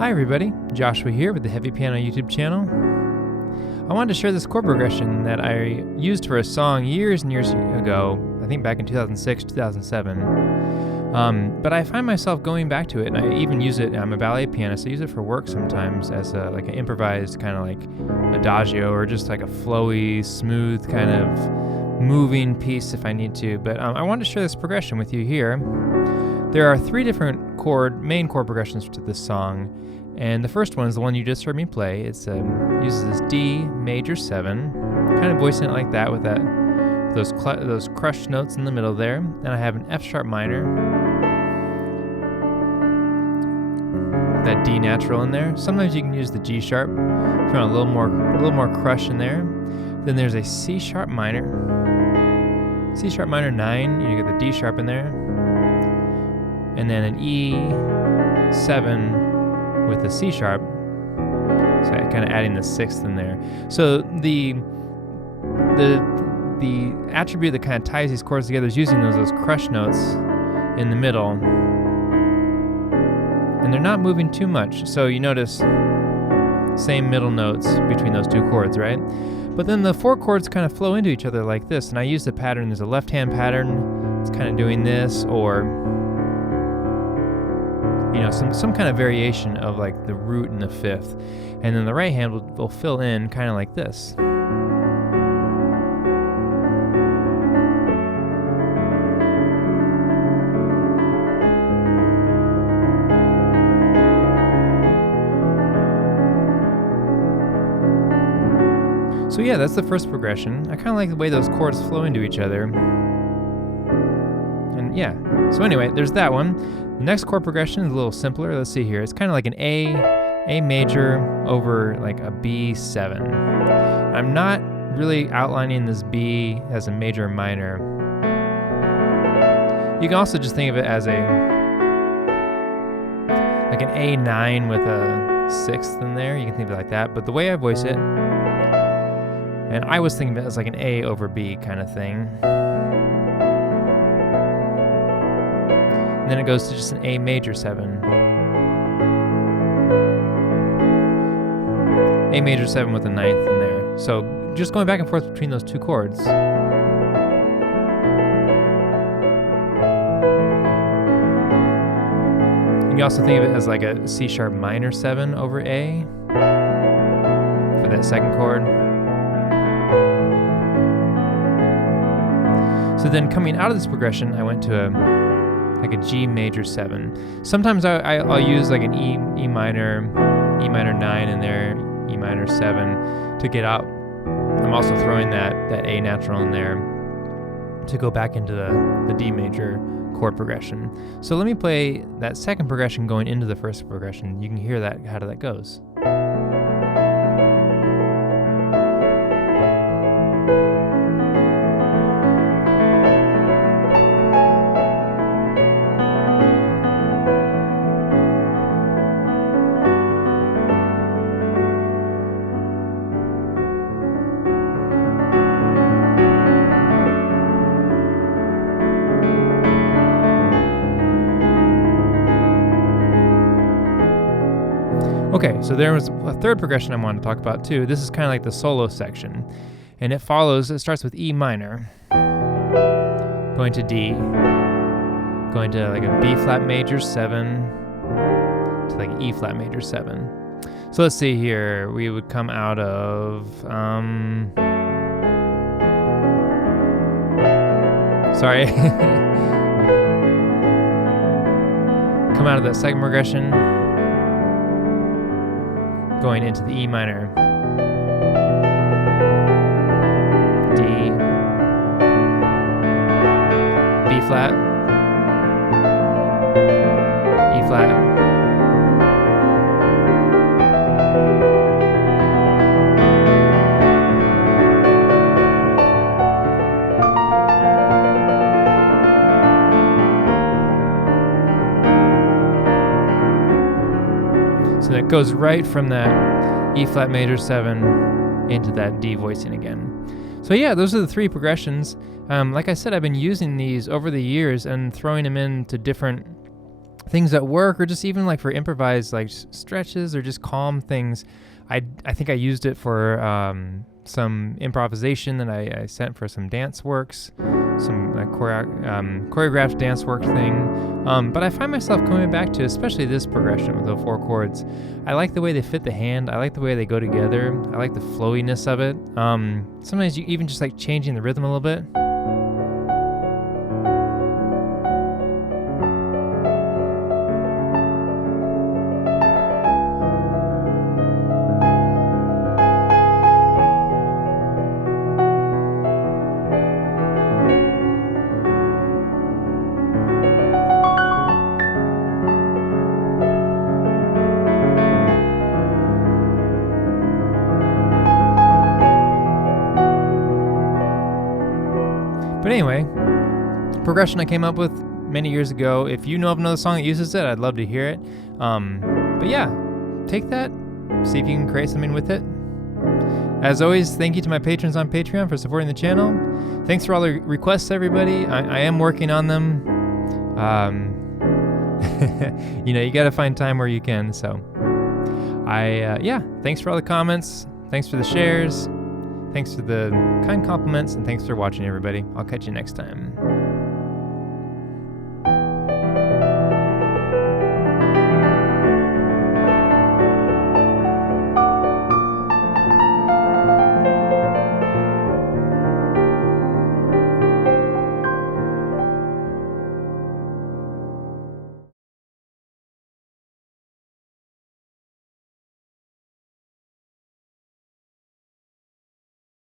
Hi everybody, Joshua here with the Heavypiano YouTube channel. I wanted to share this chord progression that I used for a song years and years ago, I think back in 2006, 2007. But I find myself going back to it, and I even use it, I'm a ballet pianist, I use it for work sometimes as like an improvised kind of like adagio or just like a flowy, smooth kind of moving piece if I need to. But I wanted to share this progression with you here. There are three different main chord progressions to this song, and the first one is the one you just heard me play. It uses this D major 7, kind of voicing it like that with those crushed notes in the middle there. And I have an F sharp minor, that D natural in there. Sometimes you can use the G sharp if you want a little more crush in there. Then there's a C sharp minor 9. You get the D sharp in there. And then an E7 with the C sharp, so kind of adding the 6th in there. So the attribute that kind of ties these chords together is using those crush notes in the middle, and they're not moving too much. So you notice same middle notes between those two chords, right? But then the four chords kind of flow into each other like this, and I use the pattern. There's a left-hand pattern. It's kind of doing this, or some kind of variation of like the root and the 5th, and then the right hand will fill in kind of like this. So yeah, that's the first progression. I kind of like the way those chords flow into each other. And yeah, so anyway, there's that one. The next chord progression is a little simpler. Let's see here. It's kind of like an A major over like a B7. I'm not really outlining this B as a major or minor. You can also just think of it as like an A9 with a 6th in there. You can think of it like that. But the way I voice it, and I was thinking of it as like an A over B kind of thing. Then it goes to just an A major 7. A major 7 with a 9th in there. So just going back and forth between those two chords. You can also think of it as like a C sharp minor 7 over A for that second chord. So then coming out of this progression, I went to like a G major 7. Sometimes I'll use like an E minor 9 in there, E minor 7 to get out. I'm also throwing that A natural in there to go back into the D major chord progression. So let me play that second progression going into the first progression. You can hear that, how that goes. Okay, so there was a third progression I wanted to talk about too. This is kind of like the solo section, and it starts with E minor, going to D, going to like a B flat major 7, to like E flat major 7. So let's see here, we would come out of, sorry, come out of that second progression, going into the E minor, D, B flat, E flat, so that goes right from that E flat major 7 into that D voicing again. So yeah, those are the three progressions. Like I said, I've been using these over the years and throwing them into different things at work, or just even like for improvised like stretches or just calm things. I think I used it for some improvisation that I sent for some dance works, some choreographed dance work thing. But I find myself coming back to especially this progression with the 4 chords. I like the way they fit the hand. I like the way they go together. I like the flowiness of it. Sometimes you even just like changing the rhythm a little bit. But anyway, progression I came up with many years ago. If you know of another song that uses it, I'd love to hear it. But yeah, take that, see if you can create something with it. As always, thank you to my patrons on Patreon for supporting the channel. Thanks for all the requests, everybody. I am working on them. You got to find time where you can. So thanks for all the comments. Thanks for the shares. Thanks for the kind compliments, and thanks for watching, everybody. I'll catch you next time.